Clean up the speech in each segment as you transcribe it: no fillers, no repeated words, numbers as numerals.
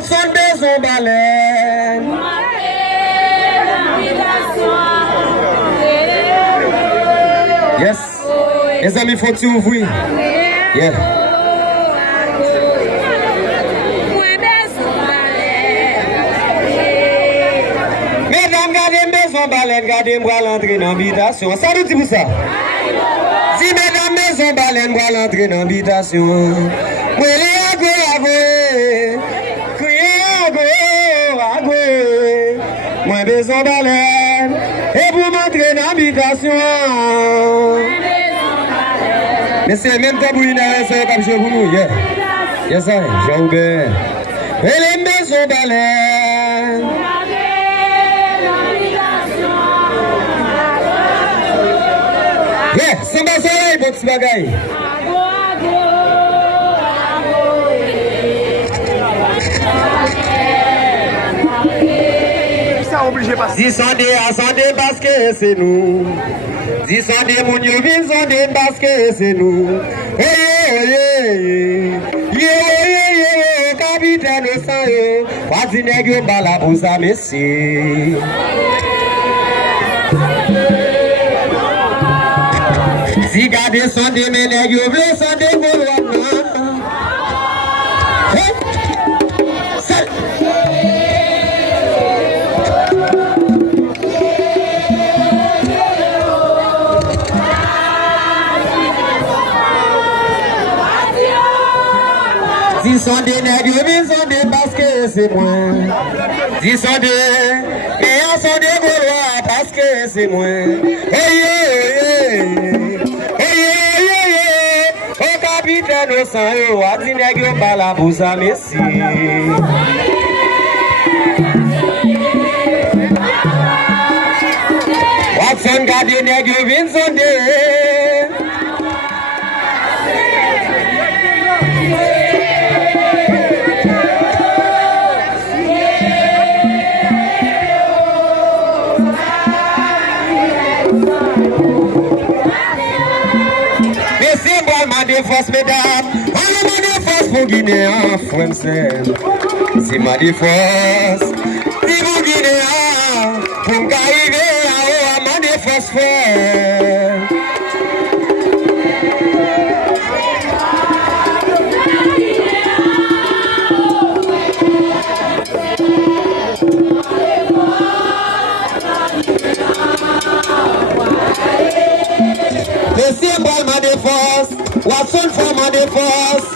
Watson besoin baleine. Yes. Les amis, faut-il ouvrir? Yeah. Mesdames, gardez besoin baleine, gardez-moi l'entrée dans l'habitation. Ça nous dit pour ça? Si mesdames, besoin baleine, moi l'entrée dans l'habitation. Moi, moi besoin baleine et pour m'entrer dans l'habitation. Mais c'est même temps pour une arrêt comme chez vous. Yes, sir. Jean-Oubert. Et les maisons baleine. Yeah, c'est ma soleil, mon petit bagaille. Si sondé a sondé parce que c'est nous. Si sondé mon yo vin sondé parce que c'est nous. Capitaine au sang yo. Vas-y nèg yo bala pour ça messi. Si gardez sondé mais nèg yo vle sondé pour si sont des nègres, ils sont des parce que c'est moi. Si sont des, mais ils sont des Gaulois parce que c'est moi. Au capitaine au sang, au dit nègre, pas la bouse à Messi. Watson garde nègre, ils sont des. De force, mesdames, on de force pour Guinéen, français. C'est ma défense, si vous Guinéen, pour arriver à ma défense, frère. Laissez moi ma défense. Watson for ma défense,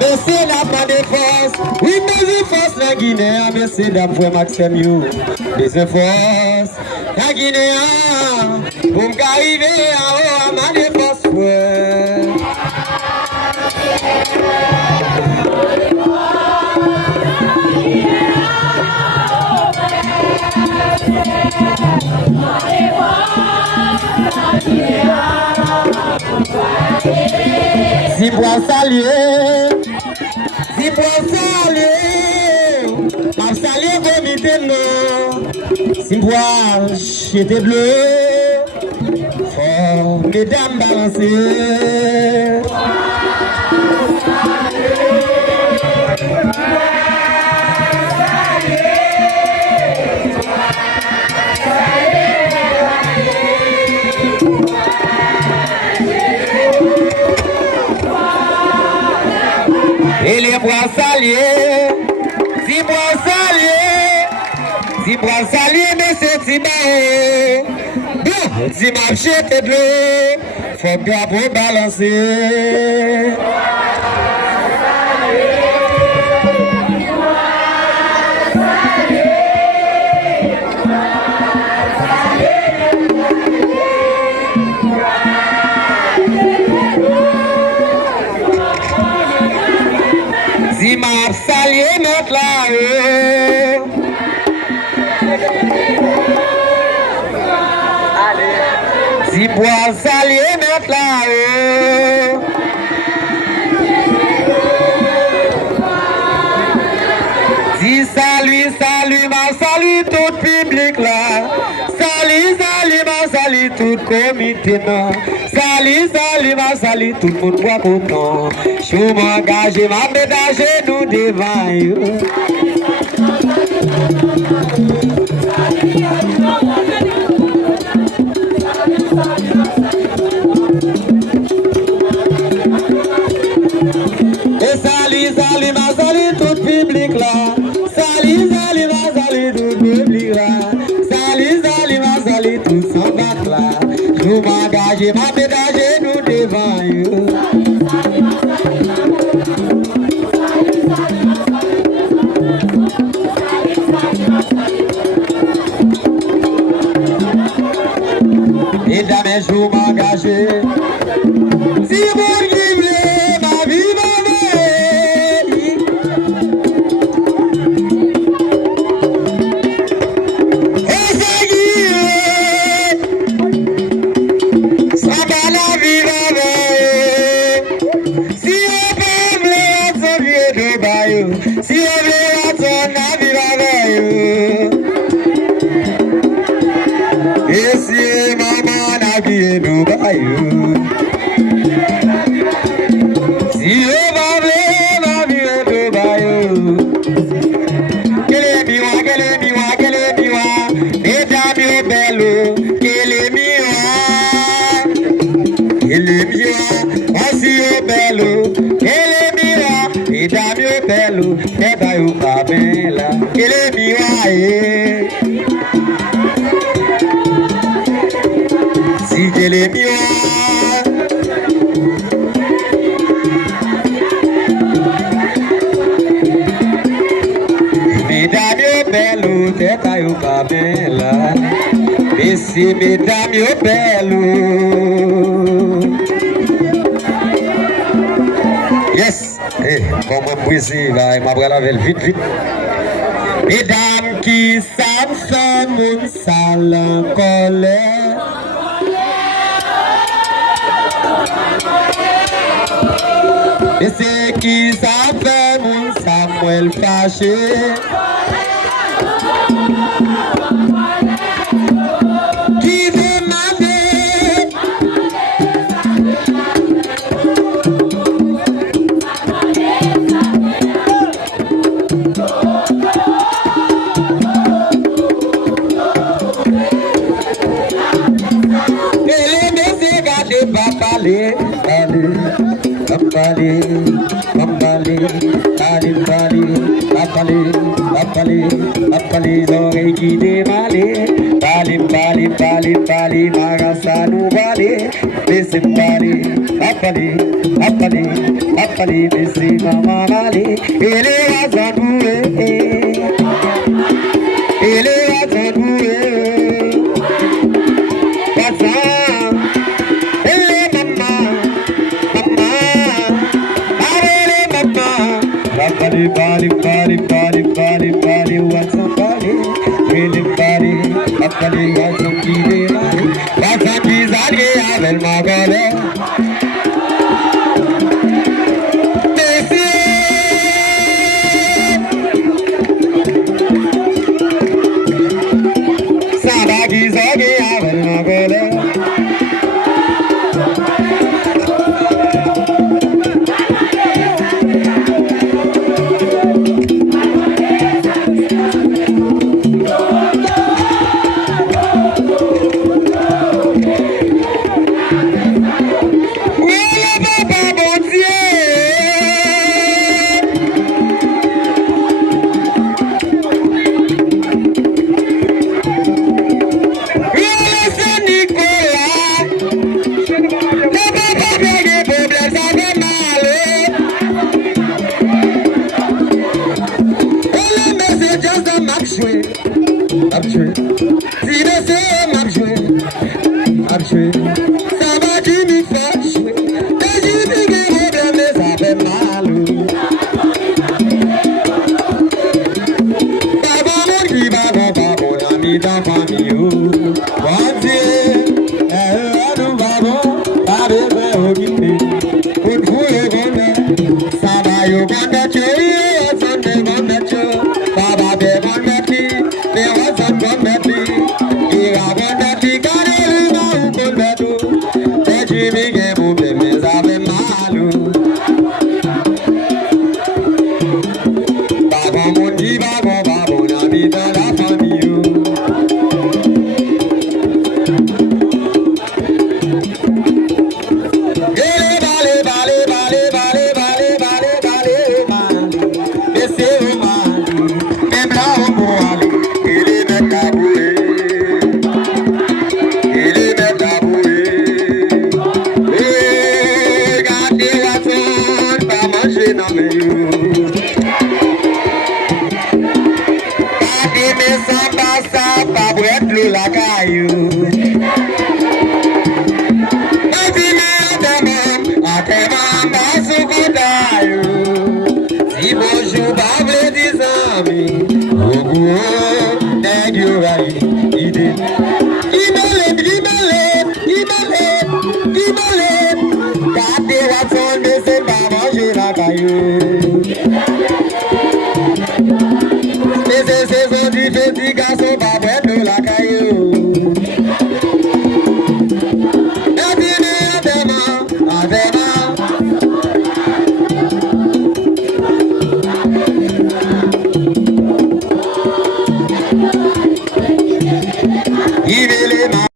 c'est la ma défense. Oui, mes forces la Guinée, mais c'est la pour Maxime You. Mes forces la Guinée, pour m'arriver à ma défense. Si pour saluer, ma saluer comité non. Si pour j'étais bleu, oh mesdames balancées. Et les bras saliers, si bras saliers, mais c'est Tibaé. Si marché t'es de l'eau, faut bien pour balancer. Si ma salier mettre là-haut. Si bois salier mettre là-haut. Si salut, ma salut tout public là. Salut, ma salut tout tout comité non. Sali, sali, ma sali, tout le monde boit content. Je m'engage, ma ménage, nous devant you. Et sali, sali, ma sali, tout public là. Sali, sali, ma sali, tout public là. Sali, sali, ma sali, tout s'en bat là. Je m'engage, ma ménage, nous devant you. Et jamais je m'engage. Si vous vivez ma vie, ma vie. Et c'est guillé. Ça va la vie, ma vie. Si on peut être son vieux de baillot. Si on veut être son avis, ma vie. Et si maman n'a guillé de baillot. Si on va blé, ma vie de baillot. Quel est miwa, quel est miwa, quel est miwa. Et t'as bello, quel est miwa. Quel est miwa, aussi au bello. Quel est miwa, et t'as bello. Et t'as eu pas bella. Quel est miwa, eh. Si quel est miwa. Mesdames, belo, teta eu cabela. Esse mesdames, belo. Yes, comme un poésie, là, il m'a pris la velle, vite, vite. Mesdames qui savent faire mon sale en colère. Et c'est qui savent faire mon Samuel fâché. Qui veut m'aider? Et les messieurs gardez pas parler, Bambali, bambali, bali, bali, bambali, bambali, bambali, l'oreille qui démale. Bali, bali, bali, bali, marasa nous bali, laissez bali, bambali, bambali, bambali, laissez maman bali. Et les razans doués, et les razans doués, razans, et les mamans. Bali, bali, bali, bali, bali, bali, want somebody, really body, bali, want some kid, bali, kizari, avel magale. Sada kizari, avel magale. Baba mon babou, on habite dans la famille. La caillou. Si bonjour, bable des amis.